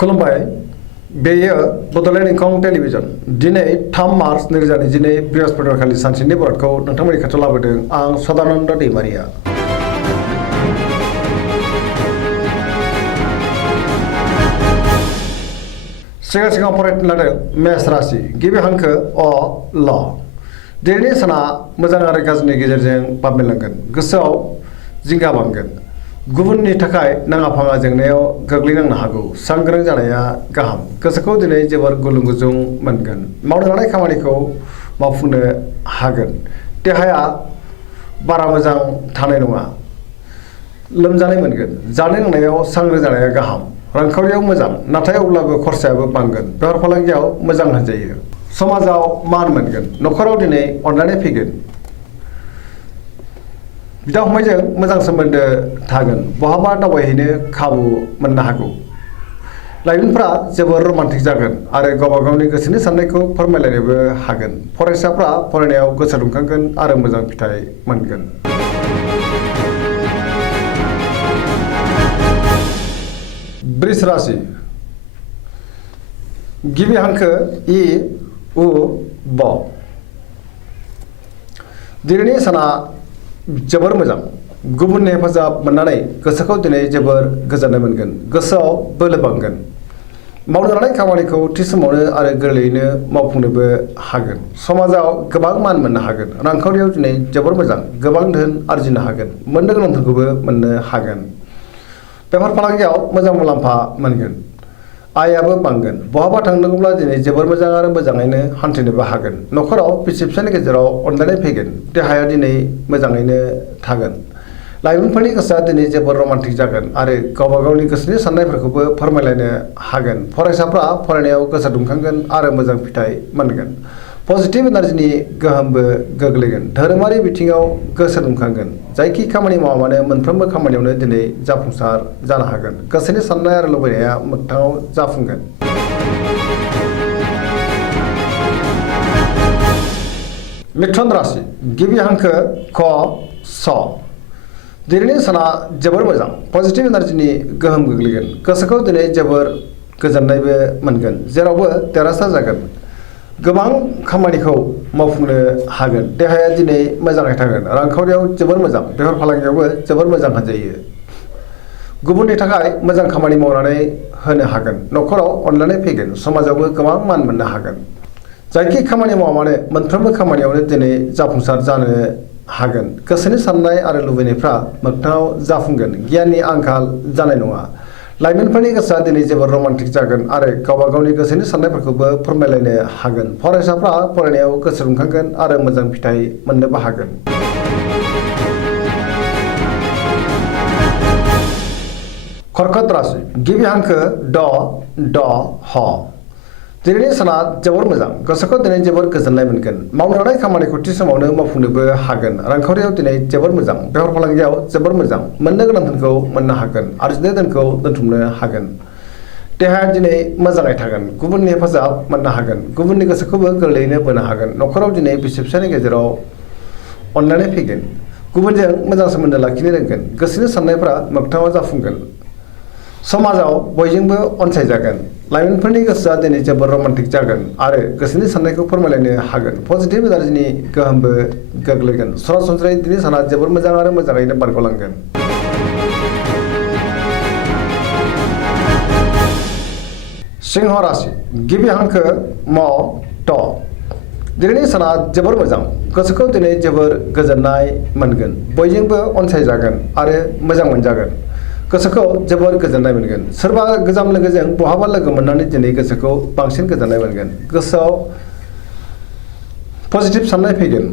खुलुमबाय बेयो बड'लेण्ड इंखं टेलिभिजन दिनै 3 मार्च 2022 बृहस्पतिबारखालि सानसेनि बरादखौ नोंथांमोननि खाथियाव लाबोदों आं सदानन्द दैमारिया। सिगां फरायनो लादों मेष राशि गिबि हांखो अ ल दिनैनि साना मोजां आरो गाज्रिनि गेजेरजों बाबेनलांगोन गोसोआव जिंगा बांगोन गुबुननि थाखाय नाङा फाङा जेंनायाव गोग्लैनांनो हागौ सांग्रां जानाया गाहाम गोसोखौ दिनै जोबोर गुलुं गुजुं मोनगोन मावनो लानाय खामानिखौ मावफुंनो हागोन देहाया बारा मोजां थानाय नङा लोमजानाय मोनगोन जानाय लोंनायाव सांग्रां जानाया गाहाम रांखावरियाव मोजां नाथाय अब्लाबो खरसायाबो बांगोन बेफार फालांगियाव मोजां होनजायो समाजाव मान मोनगोन न'खराव दिनै अनलायनाय फैगोन बिदा फंबायजों मोजां सोमोन्दो थागोन बहाबा दावबायहैनो खाबु मोननो हागौ लाइमोनफ्रा जोबोर रमान्टिक जागोन आरो गावबा गावनि गोसोनि साननायखौ फोरमायलायनोबो हागोन फरायसाफ्रा फरायनायाव गोसो दुंखांगोन आरो मोजां फिथाइ मोनगोन। वृष राशि गिबि हांखो इ उ ब दिनैनि साना जोबोर मोजां गुबुननि हेफाजाब मोननानै गोसोखौ दिनै जोबोर गोजोननाय मोनगोन गोसोआव बोलो बांगोन मावनो लानाय खामानिखौ थि समावनो आरो गोरलैयैनो मावफुंनोबो हागोन समाजाव गोबां मान मोननो हागोन रांखावरियाव दिनै जोबोर मोजां गोबां धोन आरजिनो हागोन मोननो गोनां धोनखौबो मोननो हागोन बेफार फालांगियाव मोजां मुलाम्फा मोनगोन आयाबो बांगोन बहाबा थांनांगौब्ला दिनै जोबोर मोजां आरो मोजाङैनो हान्थिनोबो हागोन न'खराव बिसि फिसायनि गेजेराव अनलायनाय फैगोन देहाया दिनै मोजाङैनो थागोन लाइमोनफोरनि गोसोआ दिनै जोबोर रमान्टिक जागोन आरो गावबा गावनि गोसोनि साननायफोरखौबो फोरमायलायनो हागोन फरायसाफ्रा फरायनायाव गोसो दुंखांगोन आरो मोजां फिथाइ मोनगोन पजिटिभ एनार्जिनि गोहोमबो गोग्लैगोन धोरोमारि बिथिङाव गोसो दुंखांगोन जायखि खामानि मावा मानो मोनफ्रोमबो खामानियावनो दिनै जाफुंसार जानो हागोन गोसोनि साननाय आरो लुबैनाया मोगथाङाव जाफुंगोन। मिथुन राशि गिबि हांखो क स दिनैनि साना जोबोर मोजां पजिटिभ एनार्जिनि गोहोम गोग्लैगोन गोसोखौ दिनै जोबोर गोजोननायबो मोनगोन जेरावबो देरहासार जागोन गोबां खामानिखौ मावफुंनो हागोन देहाया दिनै मोजाङै थागोन रांखावरियाव जोबोर मोजां बेफार फालांगियावबो जोबोर मोजां होनजायो गुबुननि थाखाय मोजां खामानि मावनानै होनो हागोन न'खराव अनलायनाय फैगोन समाजावबो गोबां मान मोननो हागोन जायखि खामानि मावा मानो मोनफ्रोमबो खामानियावनो दिनै जाफुंसार जानो हागोन गोसोनि साननाय आरो लुबैनायफ्रा मोगथाङाव जाफुंगोन गियाननि आंखाल जानाय नङा लाइमोनफोरनि गोसोआ दिनै जोबोर रमान्टिक जागोन आरो गावबा गावनि गोसोनि साननायफोरखौबो फोरमायलायनो हागोन फरायसाफ्रा फरायनायाव गोसो दुंखांगोन आरो मोजां फिथाइ मोननोबो हागोन। कर्कट राशि गिबि हांखो ड ड ह दिनैनि साना जोबोर मोजां गोसोखौ दिनै जोबोर गोजोननाय मोनगोन मावनो लानाय खामानिखौ थि समावनो मावफुंनोबो हागोन रांखावरियाव दिनै जोबोर मोजां बेफार फालांगियाव जोबोर मोजां मोननो गोनां धोनखौ मोननो हागोन आरजिनाय धोनखौ दोनथुमनो हागोन देहाया दिनै मोजाङै थागोन गुबुननि हेफाजाब मोननो हागोन गुबुननि गोसोखौबो गोरलैयैनो बोनो हागोन न'खराव दिनै बिसि फिसायनि गेजेराव अनलायनाय फैगोन गुबुनजों मोजां सोमोन्दो लाखिनो रोंगोन गोसोनि साननायफ्रा मोगथाङाव जाफुंगोन समाजाव बयजोंबो अनसायजागोन लाइमोनफोरनि गोसोआ दिनै जोबोर रमान्टिक जागोन आरो गोसोनि साननायखौ फोरमायलायनो हागोन पजिटिभ एनार्जिनि गोहोमबो गोग्लैगोन सरासनस्रायै दिनै साना जोबोर मोजां आरो मोजाङैनो बारग'लांगोन। सिंह राशि गिबि हांखो म ट दिनैनि साना जोबोर मोजां गोसोखौ दिनै जोबोर गोजोननाय मोनगोन बयजोंबो अनसायजागोन आरो मोजां मोनजागोन गोसोखौ जोबोर गोजोननाय मोनगोन सोरबा गोजाम लोगोजों बहाबा लोगो मोननानै दिनै गोसोखौ बांसिन गोजोननाय मोनगोन गोसोआव पजिटिभ साननाय फैगोन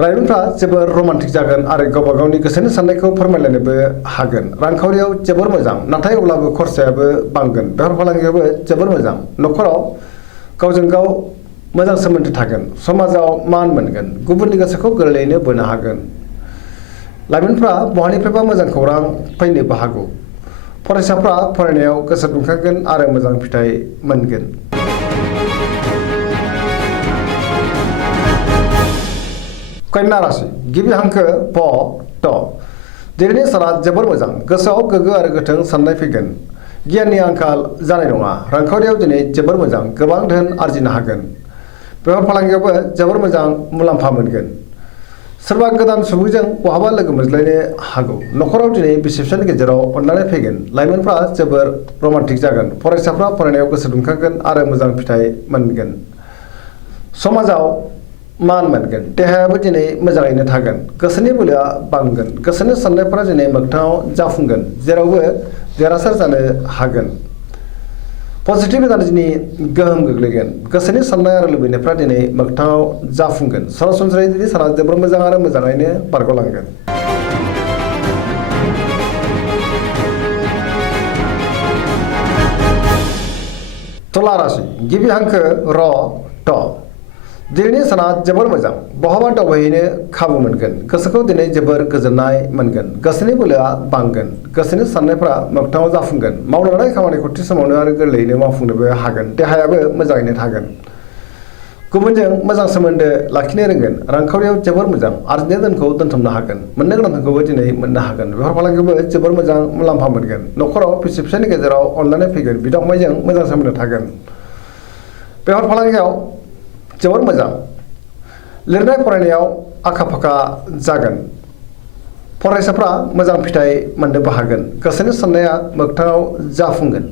लाइमोनफ्रा जोबोर रमान्टिक जागोन आरो गावबा गावनि गोसोनि साननायखौ फोरमायलायनोबो हागोन रांखावरियाव जोबोर मोजां नाथाय अब्लाबो खरसायाबो बांगोन बेफार फालांगियावबो जोबोर मोजां न'खराव गावजों गाव मोजां सोमोन्दो थागोन समाजाव मान मोनगोन गुबुननि गोसोखौ गोरलैयैनो बोनो हागोन लाइमोनफ्रा बहानिफ्रायबा मोजां खौरां फैनोबो हागौ फरायसाफ्रा फरायनायाव गोसो दुंखांगोन आरो मोजां फिथाइ मोनगोन। कन्या राशि गिबि हांखो प ट दिनैनि साना जोबोर मोजां गोसोआव गोग्गो आरो गोथों साननाय फैगोन गियाननि आंखाल जानाय नङा रांखावरियाव दिनै जोबोर मोजां गोबां धोन आरजिनो हागोन बेफार फालांगियावबो जोबोर मोजां मुलाम्फा मोनगोन सोरबा गोदान सुबुंजों बहाबा लोगो मोनज्लायनो हागौ न'खराव दिनै बिसि फिसायनि गेजेराव अनलायनाय फैगोन लाइमोनफ्रा जोबोर रमान्टिक जागोन फरायसाफ्रा फरायनायाव गोसो दुंखांगोन आरो मोजां फिथाइ मोनगोन समाजाव मान मोनगोन देहायाबो दिनै मोजाङैनो थागोन गोसोनि बोलोआ बांगोन गोसोनि साननायफोरा दिनै मोगथाङाव जाफुंगोन जेरावबो देरहासार जानो हागोन पजिटिभ एनार्जिनि गोहोम गोग्लैगोन गोसोनि साननाय आरो लुबैनायफ्रा दिनै मोगथाङाव जाफुंगोन सरासनस्रायै दिनै साना जोबोर मोजां आरो मोजाङैनो बारग'लांगोन तुला राशि गिबि हांखो र ट दिनैनि साना जोबोर मोजां बहाबा दावबायहैनो खाबु मोनगोन गोसोखौ दिनै जोबोर गोजोननाय मोनगोन गोसोनि बोलोआ बांगोन गोसोनि साननायफ्रा मोगथाङाव जाफुंगोन मावनो लानाय खामानिखौ थि समावनो आरो गोरलैयैनो मावफुंनोबो हागोन देहायाबो मोजाङैनो थागोन गुबुनजों मोजां सोमोन्दो लाखिनो रोंगोन रांखावरियाव जोबोर मोजां आरजिनाय धोनखौ दोनथुमनो हागोन मोननो गोनां धोनखौबो दिनै मोननो हागोन बेफार फालांगियावबो जोबोर मोजां मुलाम्फा मोनगोन न'खराव बिसि फिसायनि गेजेराव अनलायनाय फैगोन बिदा फंबायजों मोजां सोमोन्दो थागोन बेफार फालांगियाव जोबोर मोजां लिरनाय फरायनायाव आखा फाखा जागोन फरायसाफ्रा मोजां फिथाइ मोननोबो हागोन गोसोनि साननाया मोगथाङाव जाफुंगोन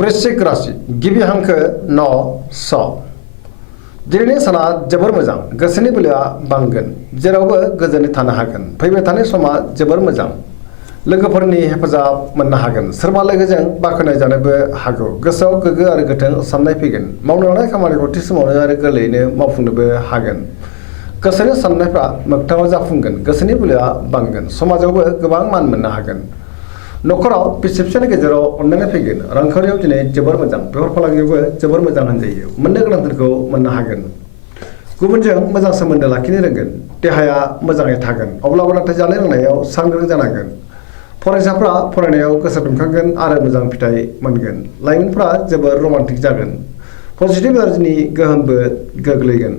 वृश्चिक राशि गिबि हांखो न स दिनैनि साना जोबोर मोजां गोसोनि बोलोआ बांगोन जेरावबो गोजोनै थानो हागोन फैबाय थानाय समा जोबोर मोजां लोगोफोरनि हेफाजाब मोननो हागोन सोरबा लोगोजों बाख्नाय जानोबो हागौ गोसोआव गोग्गो आरो गोथों साननाय फैगोन मावनो लानाय खामानिखौ थि समावनो आरो गोरलैयैनो मावफुंनोबो हागोन गोसोनि साननायफ्रा मोगथाङाव जाफुंगोन गोसोनि बोलोआ बांगोन समाजावबो गोबां मान मोननो हागोन न'खराव बिसि फिसायनि गेजेराव अनलायनाय फैगोन रांखावरियाव दिनै जोबोर मोजां बेफार फालांगियावबो जोबोर मोजां होनजायो मोननो गोनांफोरखौ मोननो हागोन गुबुनजों मोजां सोमोन्दो लाखिनो रोंगोन देहाया मोजाङै थागोन अब्लाबो नाथाय जानाय लोंनायाव सांग्रां जानांगोन फरायसाफ्रा फरायनायाव गोसो दुंखांगोन आरो मोजां फिथाइ मोनगोन लाइमोनफ्रा जोबोर रमान्टिक जागोन पजिटिभ एनार्जिनि गोहोमबो गोग्लैगोन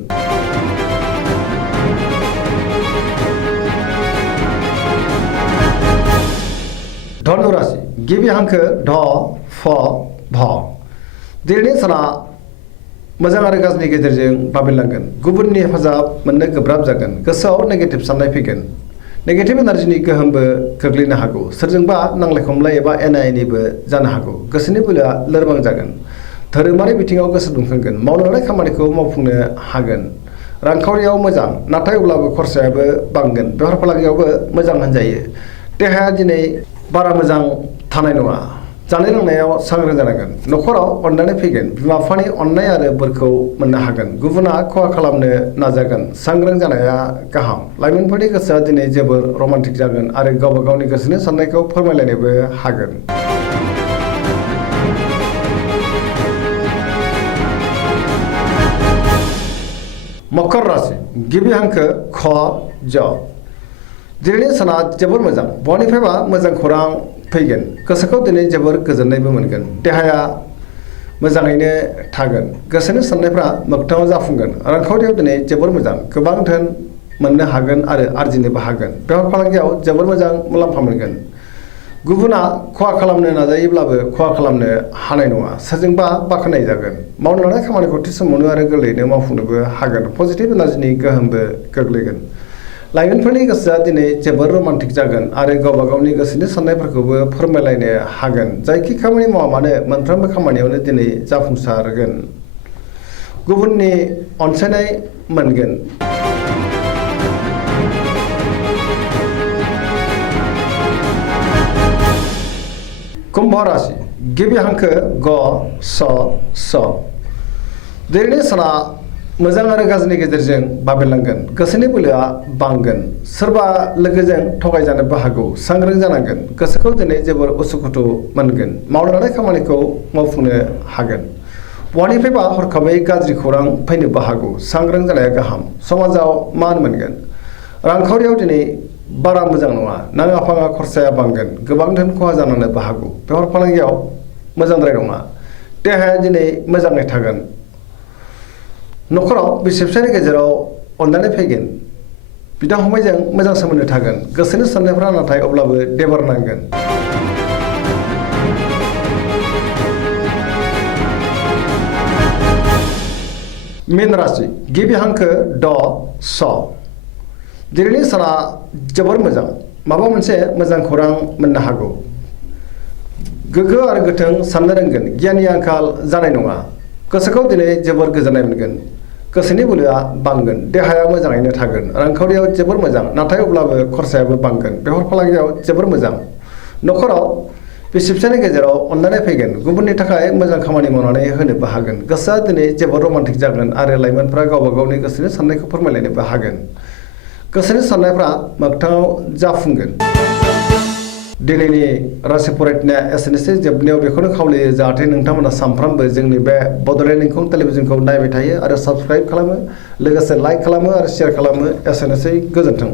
धनु राशि गिबि हांखो ध फ भ दिनैनि साना मोजां आरो गाज्रिनि गेजेरजों बाबेनलांगोन गुबुननि हेफाजाब मोननो गोब्राब जागोन गोसोआव नेगेटिभ साननाय फैगोन नेगेटिभ एनार्जिनि गोहोमबो गोग्लैनो हागौ सोरजोंबा नांलाय खमलाय एबा एना एनिबो जानो हागौ गोसोनि बोलोआ लोरबां जागोन धोरोमारि बिथिङाव गोसो दुंखांगोन मावनो लानाय खामानिखौ मावफुंनो हागोन रांखावरियाव मोजां नाथाय अब्लाबो खरसायाबो बांगोन बेफार फालांगियावबो मोजां होनजायो देहाया दिनै बारा मोजां थानाय नङा जानाय लोंनायाव सांग्रां जानांगोन न'खराव अनलायनाय फैगोन बिमा बिफानि अननाय आरो बोरखौ मोननो हागोन गुबुना खहा खालामनो नाजागोन सांग्रां जानाया गाहाम लाइमोनफोरनि गोसोआ दिनै जोबोर रमान्टिक जागोन आरो गावबा गावनि गोसोनि साननायखौ फोरमायलायनोबो हागोन मकर राशि गिबि हांखो ख ज दिनैनि साना जोबोर मोजां बयनिफ्रायबा मोजां खौरां फैगोन गोसोखौ दिनै जोबोर गोजोननायबो मोनगोन देहाया मोजाङैनो थागोन गोसोनि साननायफ्रा मोगथाङाव जाफुंगोन रांखावरियाव दिनै जोबोर मोजां गोबां धोन मोननो हागोन आरो आरजिनोबो हागोन बेफार फालांगियाव जोबोर मोजां मुलाम्फा मोनगोन गुबुना खहा खालामनो नाजायोब्लाबो खहा खालामनो हानाय नङा सोरजोंबा बाख्नाय जागोन मावनो लानाय खामानिखौ थि समावनो आरो गोरलैयैनो मावफुंनोबो हागोन पजिटिभ एनार्जिनि गोहोमबो गोग्लैगोन लाइमोनफोरनि गोसोआ दिनै जोबोर रमान्टिक जागोन आरो गावबा गावनि गोसोनि साननायफोरखौबो फोरमायलायनो हागोन जायखि खामानि मावा मानो मोनफ्रोमबो खामानियावनो दिनै जाफुंसारगोन गुबुननि अनसायनाय मोनगोन कुम्भ राशि गिबि हांखो ग स स दिनैनि साना मोजां आरो गाज्रिनि गेजेरजों बाबेनलांगोन गोसोनि बोलोआ बांगोन सोरबा लोगोजों थगायजानोबो हागौ सांग्रां जानांगोन गोसोखौ दिनै जोबोर उसुखुथु मोनगोन मावनो लानाय खामानिखौ मावफुंनो हागोन बहानिफ्रायबा हरखाबै गाज्रि खौरां फैनोबो हागौ सांग्रां जानाया गाहाम समाजाव मान मोनगोन रांखावरियाव दिनै बारा मोजां नङा नाङा फाङा खरसाया बांगोन गोबां धोन खहा जानोबो हागौ बेफार फालांगियाव मोजांद्राय नङा देहाया दिनै मोजाङै थागोन न'खराव बिसि फिसायनि गेजेराव अनलायनाय फैगोन बिदा फंबायजों मोजां सोमोन्दो थागोन गोसोनि साननायफ्रा नाथाय अब्लाबो देबार नांगोन। मीन राशि गिबि हांखो ड स दिनैनि साना जोबोर मोजां माबा मोनसे मोजां खौरां मोननो हागौ। गोग्गो आरो गोथों साननो रोंगोन गियाननि आंखाल जानाय नङा। गोसोखौ दिनै जोबोर गोजोननाय मोनगोन। गोसोनि बोलोआ बांगोन देहाया मोजाङैनो थागोन रांखावरियाव जोबोर मोजां नाथाय अब्लाबो खरसायाबो बांगोन। बेफार फालांगियाव जोबोर मोजां। न'खराव बिसि फिसायनि गेजेराव अनलायनाय फैगोन गुबुननि थाखाय मोजां खामानि मावनानै होनोबो हागोन। गोसोआ दिनै जोबोर रमान्टिक जागोन आरो लाइमोनफ्रा गावबा गावनि गोसोनि साननायखौ फोरमायलायनोबो हागोन। गोसोनि साननायफ्रा मोगथाङाव जाफुंगोन। दिनैनि राशि फरायनाया एसेनोसै जोबनायाव बेखौनो खावलायो जाहाथे नोंथांमोना सानफ्रामबो जोंनि बे बड'लेण्ड इंखं टेलिभिजनखौ नायबाय थायो आरो साबस्क्राइब खालामो लोगोसे लाइक खालामो आरो शेयार खालामो। एसेनोसै गोजोन्थों।